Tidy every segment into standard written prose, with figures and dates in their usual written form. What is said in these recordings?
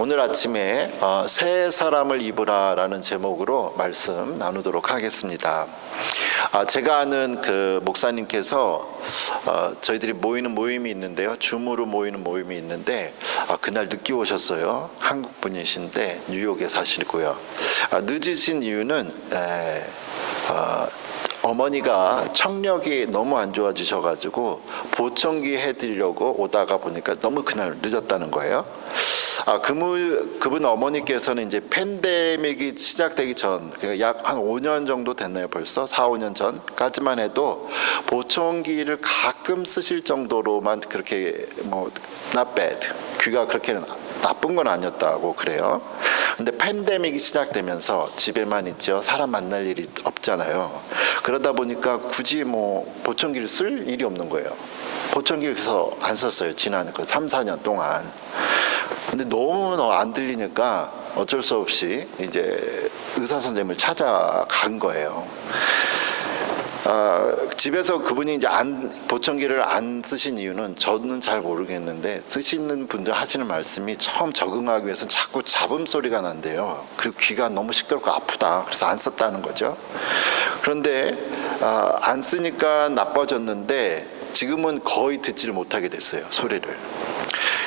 오늘 아침에 새 사람을 입으라라는 제목으로 말씀 나누도록 하겠습니다. 제가 아는 그 목사님께서 저희들이 모이는 모임이 있는데요, 줌으로 모이는 모임이 있는데 그날 늦게 오셨어요. 한국 분이신데 뉴욕에 사시고요. 늦으신 이유는 어머니가 청력이 너무 안 좋아지셔가지고 보청기 해드리려고 오다가 보니까 너무 그날 늦었다는 거예요. 그분 어머니께서는 이제 팬데믹이 시작되기 전, 그러니까 약 한 5년 정도 됐나요? 벌써 4, 5년 전까지만 해도 보청기를 가끔 쓰실 정도로만 그렇게 not bad, 귀가 그렇게 나쁜 건 아니었다고 그래요. 근데 팬데믹이 시작되면서 집에만 있죠. 사람 만날 일이 없잖아요. 그러다 보니까 굳이 보청기를 쓸 일이 없는 거예요. 보청기를 그래서 안 썼어요. 지난 3, 4년 동안. 근데 너무 안 들리니까 어쩔 수 없이 이제 의사 선생님을 찾아간 거예요. 집에서 그분이 이제 보청기를 안 쓰신 이유는 저는 잘 모르겠는데, 쓰시는 분들 하시는 말씀이 처음 적응하기 위해서 자꾸 잡음 소리가 난대요. 그리고 귀가 너무 시끄럽고 아프다. 그래서 안 썼다는 거죠. 그런데 안 쓰니까 나빠졌는데 지금은 거의 듣지를 못하게 됐어요, 소리를.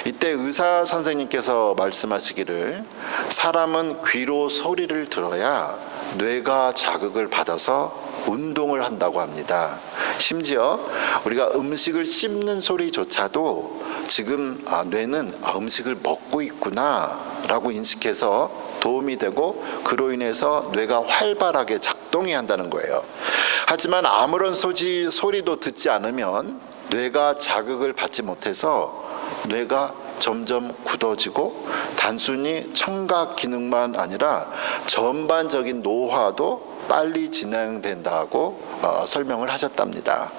이때 의사 선생님께서 말씀하시기를, 사람은 귀로 소리를 들어야 뇌가 자극을 받아서 운동을 한다고 합니다. 심지어 우리가 음식을 씹는 소리조차도 지금 뇌는 음식을 먹고 있구나 라고 인식해서 도움이 되고, 그로 인해서 뇌가 활발하게 작동이 한다는 거예요. 하지만 아무런 소리도 듣지 않으면 뇌가 자극을 받지 못해서 뇌가 점점 굳어지고 단순히 청각 기능만 아니라 전반적인 노화도 빨리 진행된다고 설명을 하셨답니다.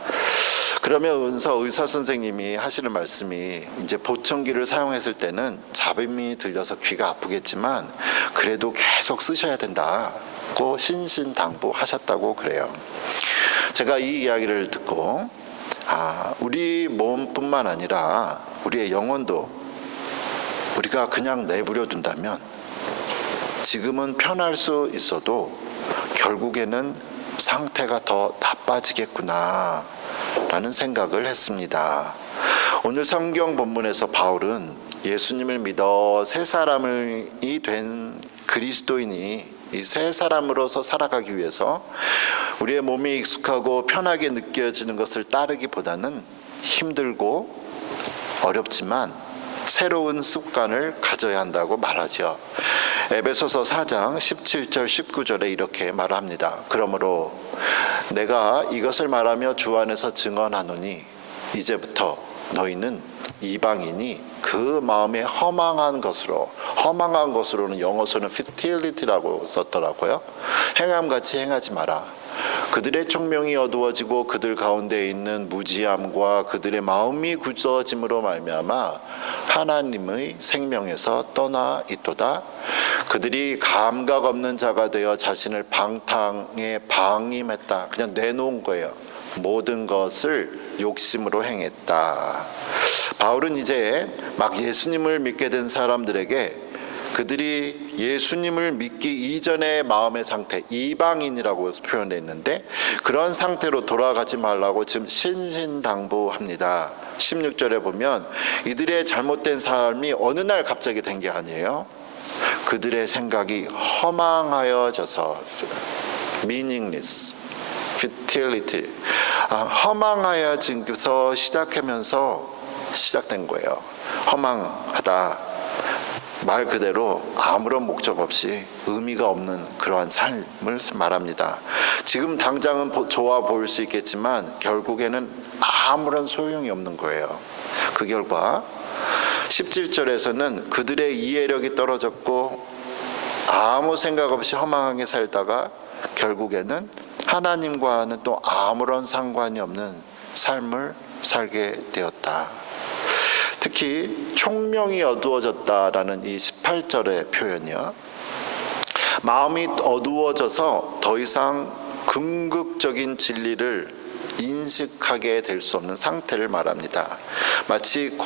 그러면서 의사 선생님이 하시는 말씀이, 이제 보청기를 사용했을 때는 잡음이 들려서 귀가 아프겠지만 그래도 계속 쓰셔야 된다고 신신당부하셨다고 그래요. 제가 이 이야기를 듣고 우리 몸뿐만 아니라 우리의 영혼도 우리가 그냥 내버려 둔다면 지금은 편할 수 있어도 결국에는 상태가 더 나빠지겠구나 라는 생각을 했습니다. 오늘 성경 본문에서 바울은 예수님을 믿어 새 사람이 된 그리스도인이 이 새 사람으로서 살아가기 위해서 우리의 몸이 익숙하고 편하게 느껴지는 것을 따르기보다는 힘들고 어렵지만 새로운 습관을 가져야 한다고 말하죠. 에베소서 4장 17절 19절에 이렇게 말합니다. 그러므로 내가 이것을 말하며 주 안에서 증언하노니 이제부터 너희는 이방인이 그 마음에 허망한 것으로는 영어로는 futility라고 썼더라고요. 행함같이 행하지 마라. 그들의 총명이 어두워지고 그들 가운데 있는 무지함과 그들의 마음이 굳어짐으로 말미암아 하나님의 생명에서 떠나 있도다. 그들이 감각 없는 자가 되어 자신을 방탕에 방임했다. 그냥 내놓은 거예요. 모든 것을 욕심으로 행했다. 바울은 이제 막 예수님을 믿게 된 사람들에게 그들이 예수님을 믿기 이전의 마음의 상태, 이방인이라고 표현되어 있는데, 그런 상태로 돌아가지 말라고 지금 신신당부합니다. 16절에 보면 이들의 잘못된 삶이 어느 날 갑자기 된 게 아니에요. 그들의 생각이 허망하여져서, meaningless, futility, 허망하여져서 시작된 거예요. 허망하다. 말 그대로 아무런 목적 없이 의미가 없는 그러한 삶을 말합니다. 지금 당장은 좋아 보일 수 있겠지만 결국에는 아무런 소용이 없는 거예요. 그 결과 17절에서는 그들의 이해력이 떨어졌고 아무 생각 없이 허망하게 살다가 결국에는 하나님과는 또 아무런 상관이 없는 삶을 살게 되었다. 특히 총명이 어두워졌다라는 이 18절의 표현이요, 마음이 어두워져서 더 이상 궁극적인 진리를 인식하게 될 수 없는 상태를 말합니다. 마치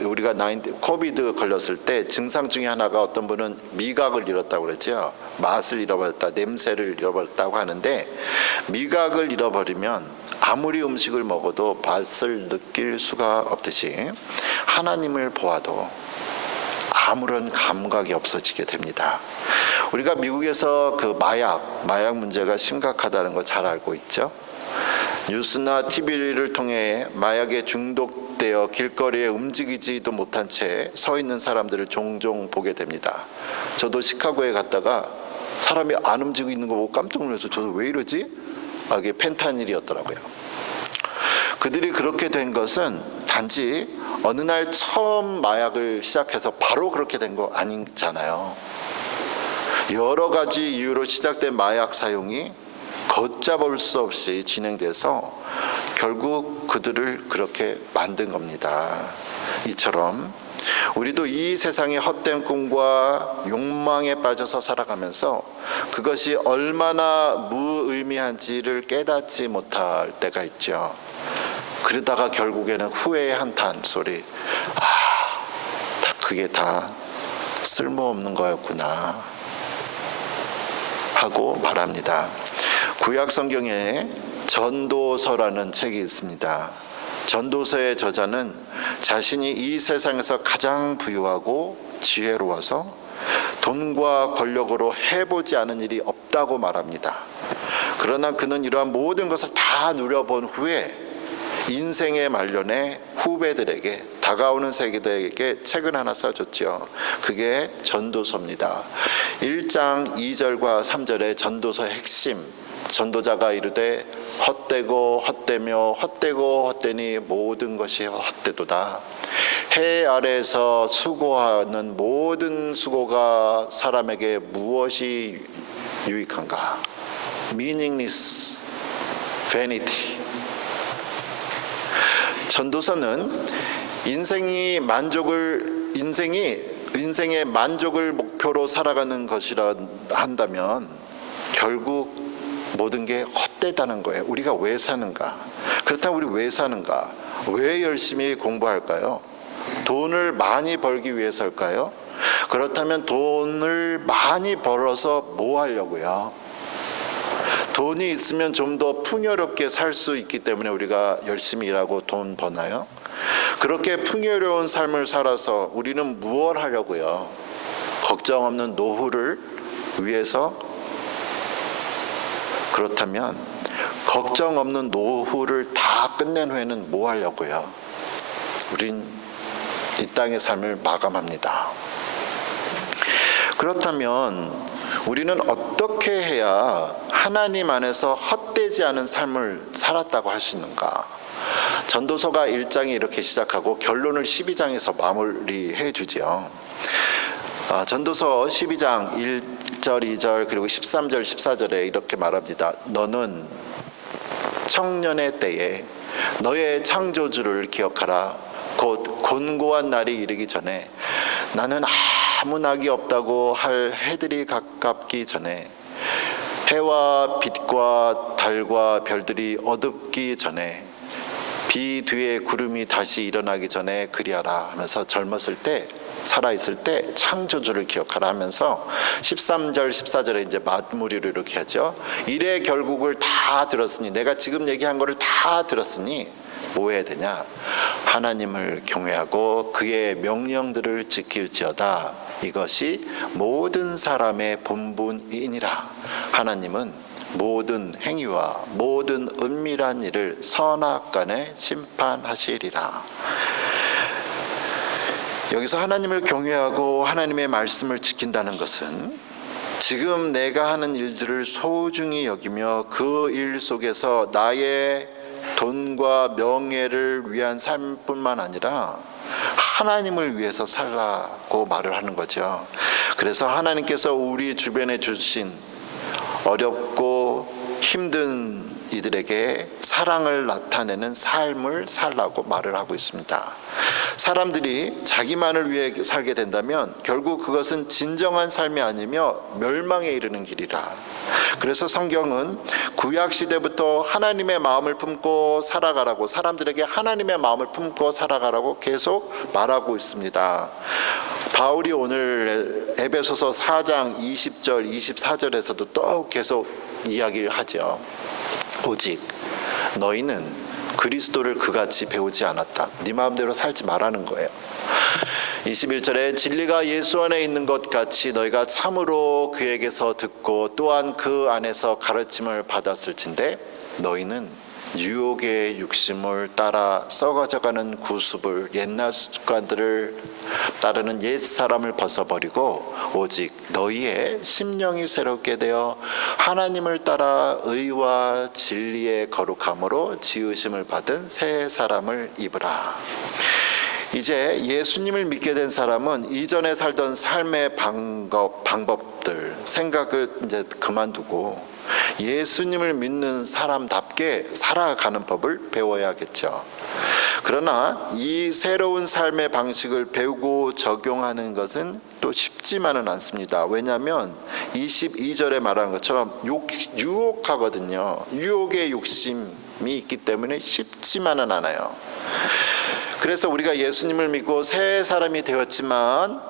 우리가 코비드 걸렸을 때 증상 중에 하나가 어떤 분은 미각을 잃었다고 그랬죠. 맛을 잃어버렸다, 냄새를 잃어버렸다고 하는데, 미각을 잃어버리면 아무리 음식을 먹어도 맛을 느낄 수가 없듯이 하나님을 보아도 아무런 감각이 없어지게 됩니다. 우리가 미국에서 그 마약 문제가 심각하다는 거 잘 알고 있죠. 뉴스나 TV를 통해 마약에 중독되어 길거리에 움직이지도 못한 채 서 있는 사람들을 종종 보게 됩니다. 저도 시카고에 갔다가 사람이 안 움직이고 있는 거 보고 깜짝 놀라서 저도 왜 이러지? 이게 펜타닐이었더라고요. 그들이 그렇게 된 것은 단지 어느 날 처음 마약을 시작해서 바로 그렇게 된 거 아니잖아요. 여러 가지 이유로 시작된 마약 사용이 걷잡을 수 없이 진행돼서 결국 그들을 그렇게 만든 겁니다. 이처럼 우리도 이 세상의 헛된 꿈과 욕망에 빠져서 살아가면서 그것이 얼마나 무의미한지를 깨닫지 못할 때가 있죠. 그러다가 결국에는 후회의 한탄 소리, 그게 다 쓸모없는 거였구나 하고 말합니다. 구약 성경에 전도서라는 책이 있습니다. 전도서의 저자는 자신이 이 세상에서 가장 부유하고 지혜로워서 돈과 권력으로 해보지 않은 일이 없다고 말합니다. 그러나 그는 이러한 모든 것을 다 누려본 후에 인생의 말년에 후배들에게, 다가오는 세대에게 책을 하나 써줬죠. 그게 전도서입니다. 1장 2절과 3절의 전도서의 핵심, 전도자가 이르되 헛되고 헛되며 헛되고 헛되니 모든 것이 헛되도다. 해 아래에서 수고하는 모든 수고가 사람에게 무엇이 유익한가? Meaningless, vanity. 전도서는 인생의 만족을 목표로 살아가는 것이라 한다면 결국 모든 게 헛되다는 거예요. 우리가 왜 사는가? 그렇다면 우리 왜 사는가? 왜 열심히 공부할까요? 돈을 많이 벌기 위해서일까요? 그렇다면 돈을 많이 벌어서 뭐 하려고요? 돈이 있으면 좀 더 풍요롭게 살 수 있기 때문에 우리가 열심히 일하고 돈 버나요? 그렇게 풍요로운 삶을 살아서 우리는 무엇을 하려고요? 걱정 없는 노후를 위해서? 그렇다면 걱정 없는 노후를 다 끝낸 후에는 뭐 하려고요? 우린 이 땅의 삶을 마감합니다. 그렇다면 우리는 어떻게 해야 하나님 안에서 헛되지 않은 삶을 살았다고 할 수 있는가? 전도서가 1장이 이렇게 시작하고 결론을 12장에서 마무리해 주죠. 전도서 12장 1절, 2절 그리고 13절, 14절에 이렇게 말합니다. 너는 청년의 때에 너의 창조주를 기억하라. 곧 곤고한 날이 이르기 전에 나는 아무 낙이 없다고 할 해들이 가깝기 전에 해와 빛과 달과 별들이 어둡기 전에 비 뒤에 구름이 다시 일어나기 전에 그리하라 하면서 젊었을 때 살아있을 때 창조주를 기억하라 하면서 13절 14절에 이제 마무리를 이렇게 하죠. 이래 결국을 다 들었으니, 내가 지금 얘기한 거를 다 들었으니 뭐 해야 되냐? 하나님을 경외하고 그의 명령들을 지킬지어다. 이것이 모든 사람의 본분이니라. 하나님은 모든 행위와 모든 은밀한 일을 선악간에 심판하시리라. 여기서 하나님을 경외하고 하나님의 말씀을 지킨다는 것은 지금 내가 하는 일들을 소중히 여기며 그 일 속에서 나의 돈과 명예를 위한 삶뿐만 아니라 하나님을 위해서 살라고 말을 하는 거죠. 그래서 하나님께서 우리 주변에 주신 어렵고 힘든 이들에게 사랑을 나타내는 삶을 살라고 말을 하고 있습니다. 사람들이 자기만을 위해 살게 된다면 결국 그것은 진정한 삶이 아니며 멸망에 이르는 길이라. 그래서 성경은 구약 시대부터 하나님의 마음을 품고 살아가라고, 사람들에게 하나님의 마음을 품고 살아가라고 계속 말하고 있습니다. 바울이 오늘 에베소서 4장 20절 24절에서도 또 계속 이야기를 하죠. 오직 너희는 그리스도를 그같이 배우지 않았다. 네 마음대로 살지 말라는 거예요. 21절에 진리가 예수 안에 있는 것 같이 너희가 참으로 그에게서 듣고 또한 그 안에서 가르침을 받았을진데 너희는 유혹의 욕심을 따라 썩어져가는 구습을, 옛날 습관들을 따르는 옛사람을 벗어버리고 오직 너희의 심령이 새롭게 되어 하나님을 따라 의와 진리의 거룩함으로 지으심을 받은 새 사람을 입으라. 이제 예수님을 믿게 된 사람은 이전에 살던 삶의 방법들, 생각을 이제 그만두고 예수님을 믿는 사람답게 살아가는 법을 배워야겠죠. 그러나 이 새로운 삶의 방식을 배우고 적용하는 것은 또 쉽지만은 않습니다. 왜냐하면 22절에 말하는 것처럼 유혹하거든요. 유혹의 욕심이 있기 때문에 쉽지만은 않아요. 그래서 우리가 예수님을 믿고 새 사람이 되었지만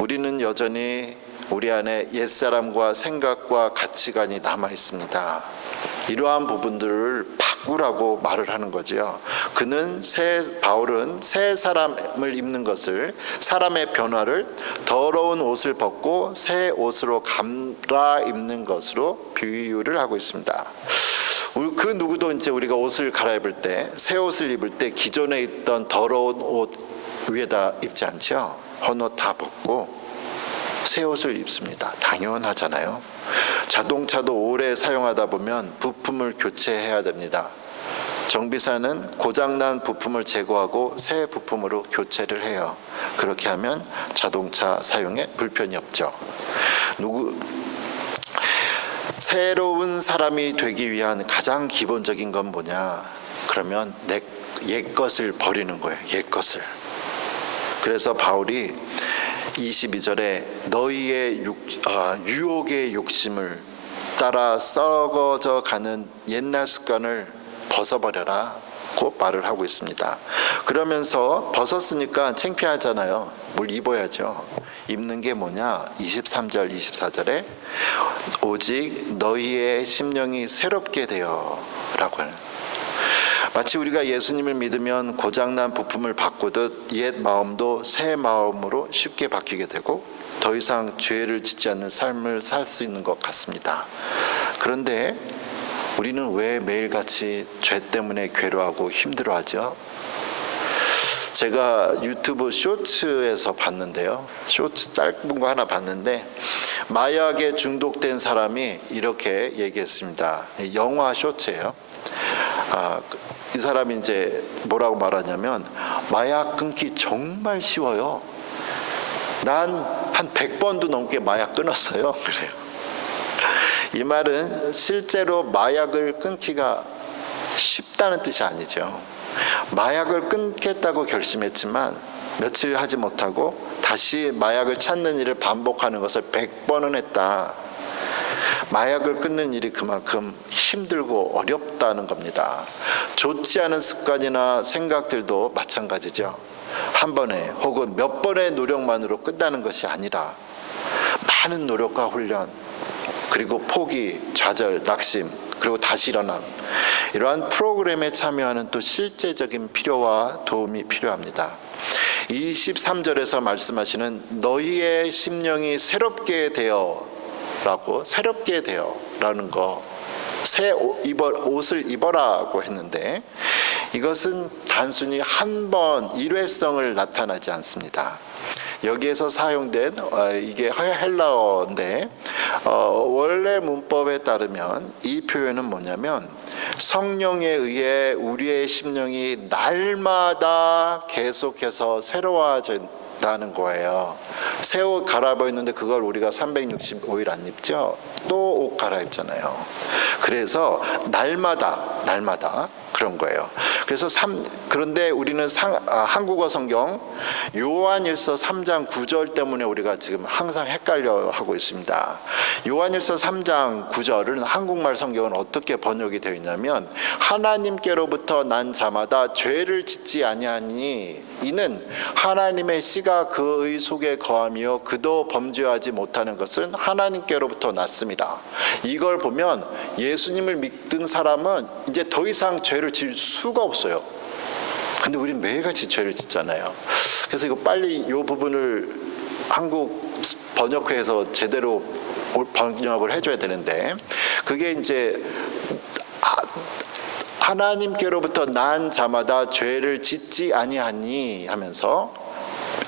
우리는 여전히 우리 안에 옛사람과 생각과 가치관이 남아 있습니다. 이러한 부분들을 바꾸라고 말을 하는 거죠. 바울은 새 사람을 입는 것을, 사람의 변화를 더러운 옷을 벗고 새 옷으로 갈아입는 것으로 비유를 하고 있습니다. 그 누구도 이제 우리가 옷을 갈아입을 때, 새 옷을 입을 때 기존에 입던 더러운 옷 위에다 입지 않죠. 헌옷 다 벗고 새 옷을 입습니다. 당연하잖아요. 자동차도 오래 사용하다 보면 부품을 교체해야 됩니다. 정비사는 고장난 부품을 제거하고 새 부품으로 교체를 해요. 그렇게 하면 자동차 사용에 불편이 없죠. 새로운 사람이 되기 위한 가장 기본적인 건 뭐냐? 그러면 옛 것을 버리는 거예요. 옛 것을. 그래서 바울이 22절에 너희의 유혹의 욕심을 따라 썩어져 가는 옛날 습관을 벗어버려라 고 말을 하고 있습니다. 그러면서 벗었으니까 창피하잖아요. 뭘 입어야죠. 입는 게 뭐냐? 23절 24절에 오직 너희의 심령이 새롭게 되어 라고 하는, 마치 우리가 예수님을 믿으면 고장난 부품을 바꾸듯 옛 마음도 새 마음으로 쉽게 바뀌게 되고 더 이상 죄를 짓지 않는 삶을 살 수 있는 것 같습니다. 그런데 우리는 왜 매일같이 죄 때문에 괴로워하고 힘들어하죠? 제가 유튜브 쇼츠에서 봤는데요. 쇼츠 짧은 거 하나 봤는데 마약에 중독된 사람이 이렇게 얘기했습니다. 영화 쇼츠예요. 이 사람이 이제 뭐라고 말하냐면 마약 끊기 정말 쉬워요. 난 한 100번도 넘게 마약 끊었어요. 그래요. 이 말은 실제로 마약을 끊기가 쉽다는 뜻이 아니죠. 마약을 끊겠다고 결심했지만 며칠 하지 못하고 다시 마약을 찾는 일을 반복하는 것을 100번은 했다. 마약을 끊는 일이 그만큼 힘들고 어렵다는 겁니다. 좋지 않은 습관이나 생각들도 마찬가지죠. 한 번에 혹은 몇 번의 노력만으로 끝나는 것이 아니라 많은 노력과 훈련, 그리고 포기, 좌절, 낙심, 그리고 다시 일어남, 이러한 프로그램에 참여하는 또 실제적인 필요와 도움이 필요합니다. 23절에서 말씀하시는 너희의 심령이 새롭게 되어 라고, 새롭게 되어 라는 거, 새 옷을 입어라고 했는데 이것은 단순히 한 번 일회성을 나타나지 않습니다. 여기에서 사용된 이게 헬라어인데 원래 문법에 따르면 이 표현은 뭐냐면 성령에 의해 우리의 심령이 날마다 계속해서 같다는 거예요. 새 옷 갈아입어 있는데 그걸 우리가 365일 안 입죠. 또 옷 갈아입잖아요. 그래서 날마다 그런 거예요. 그래서 그런데 우리는 한국어 성경 요한일서 3장 9절 때문에 우리가 지금 항상 헷갈려 하고 있습니다. 요한일서 3장 9절은 한국말 성경은 어떻게 번역이 되어 있냐면, 하나님께로부터 난 자마다 죄를 짓지 아니하니 이는 하나님의 씨가 그의 속에 거하며 그도 범죄하지 못하는 것은 하나님께로부터 났습니다. 이걸 보면 예수님을 믿는 사람은 이제 더 이상 죄를 지을 수가 없어요. 근데 우리는 매일같이 죄를 짓잖아요. 그래서 이거 빨리 이 부분을 한국 번역회에서 제대로 번역을 해줘야 되는데, 그게 이제 하나님께로부터 난 자마다 죄를 짓지 아니하니 하면서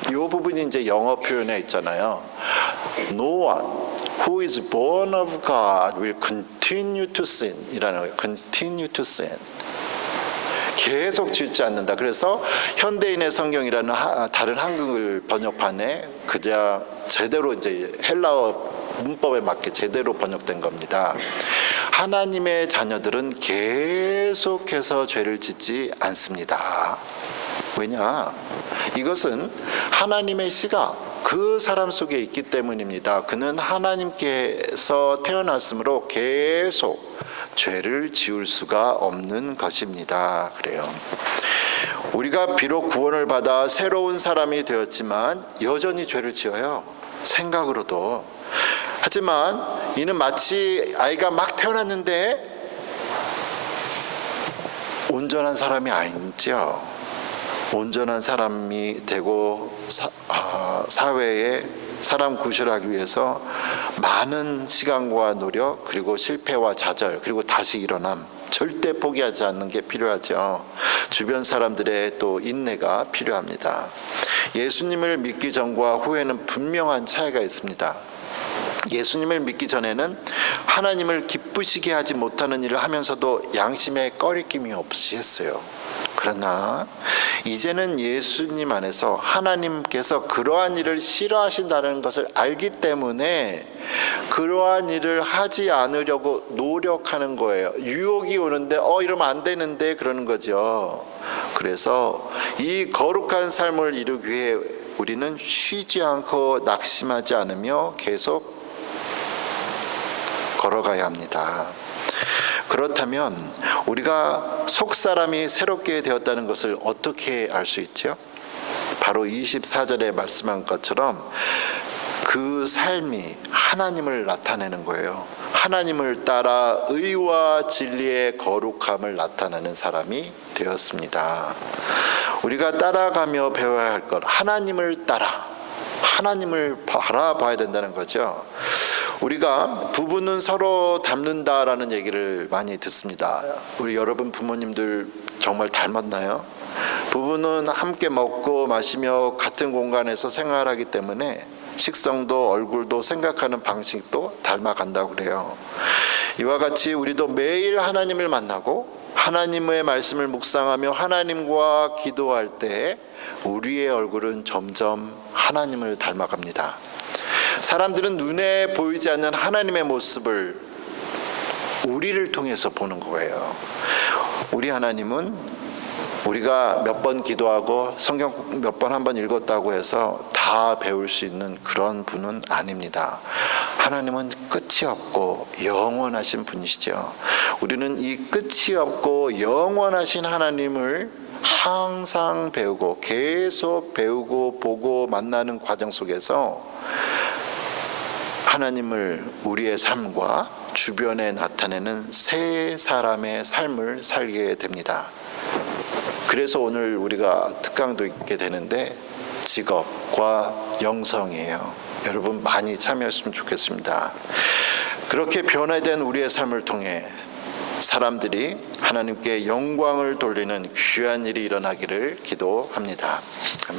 이 부분이 이제 영어 표현에 있잖아요. No one who is born of God will continue to sin 이라는 거예요. continue to sin. 계속 짓지 않는다. 그래서 현대인의 성경이라는 다른 한글 번역판에 그냥 제대로 이제 헬라어 문법에 맞게 제대로 번역된 겁니다. 하나님의 자녀들은 계속해서 죄를 짓지 않습니다. 왜냐? 이것은 하나님의 씨가 그 사람 속에 있기 때문입니다. 그는 하나님께서 태어났으므로 계속 죄를 지을 수가 없는 것입니다. 그래요. 우리가 비록 구원을 받아 새로운 사람이 되었지만 여전히 죄를 지어요. 생각으로도. 하지만 이는 마치 아이가 막 태어났는데 온전한 사람이 아니죠. 온전한 사람이 되고 사회에 사람 구실하기 위해서 많은 시간과 노력, 그리고 실패와 좌절, 그리고 다시 일어남, 절대 포기하지 않는 게 필요하죠. 주변 사람들의 또 인내가 필요합니다. 예수님을 믿기 전과 후에는 분명한 차이가 있습니다. 예수님을 믿기 전에는 하나님을 기쁘시게 하지 못하는 일을 하면서도 양심에 꺼리낌이 없이 했어요. 그러나 이제는 예수님 안에서 하나님께서 그러한 일을 싫어하신다는 것을 알기 때문에 그러한 일을 하지 않으려고 노력하는 거예요. 유혹이 오는데 이러면 안 되는데 그러는 거죠. 그래서 이 거룩한 삶을 이루기 위해 우리는 쉬지 않고 낙심하지 않으며 계속 걸어가야 합니다. 그렇다면 우리가 속사람이 새롭게 되었다는 것을 어떻게 알 수 있죠? 바로 24절에 말씀한 것처럼 그 삶이 하나님을 나타내는 거예요. 하나님을 따라 의와 진리의 거룩함을 나타내는 사람이 되었습니다. 우리가 따라가며 배워야 할 것, 하나님을 따라, 하나님을 바라봐야 된다는 거죠. 우리가 부부는 서로 닮는다라는 얘기를 많이 듣습니다. 우리 여러분 부모님들 정말 닮았나요? 부부는 함께 먹고 마시며 같은 공간에서 생활하기 때문에 식성도 얼굴도 생각하는 방식도 닮아간다고 그래요. 이와 같이 우리도 매일 하나님을 만나고 하나님의 말씀을 묵상하며 하나님과 기도할 때 우리의 얼굴은 점점 하나님을 닮아갑니다. 사람들은 눈에 보이지 않는 하나님의 모습을 우리를 통해서 보는 거예요. 우리 하나님은 우리가 몇 번 기도하고 성경 몇 번 한 번 읽었다고 해서 다 배울 수 있는 그런 분은 아닙니다. 하나님은 끝이 없고 영원하신 분이시죠. 우리는 이 끝이 없고 영원하신 하나님을 항상 배우고 계속 배우고 보고 만나는 과정 속에서 하나님을 우리의 삶과 주변에 나타내는 새 사람의 삶을 살게 됩니다. 그래서 오늘 우리가 특강도 있게 되는데 직업과 영성이에요. 여러분 많이 참여했으면 좋겠습니다. 그렇게 변화된 우리의 삶을 통해 사람들이 하나님께 영광을 돌리는 귀한 일이 일어나기를 기도합니다. 아멘.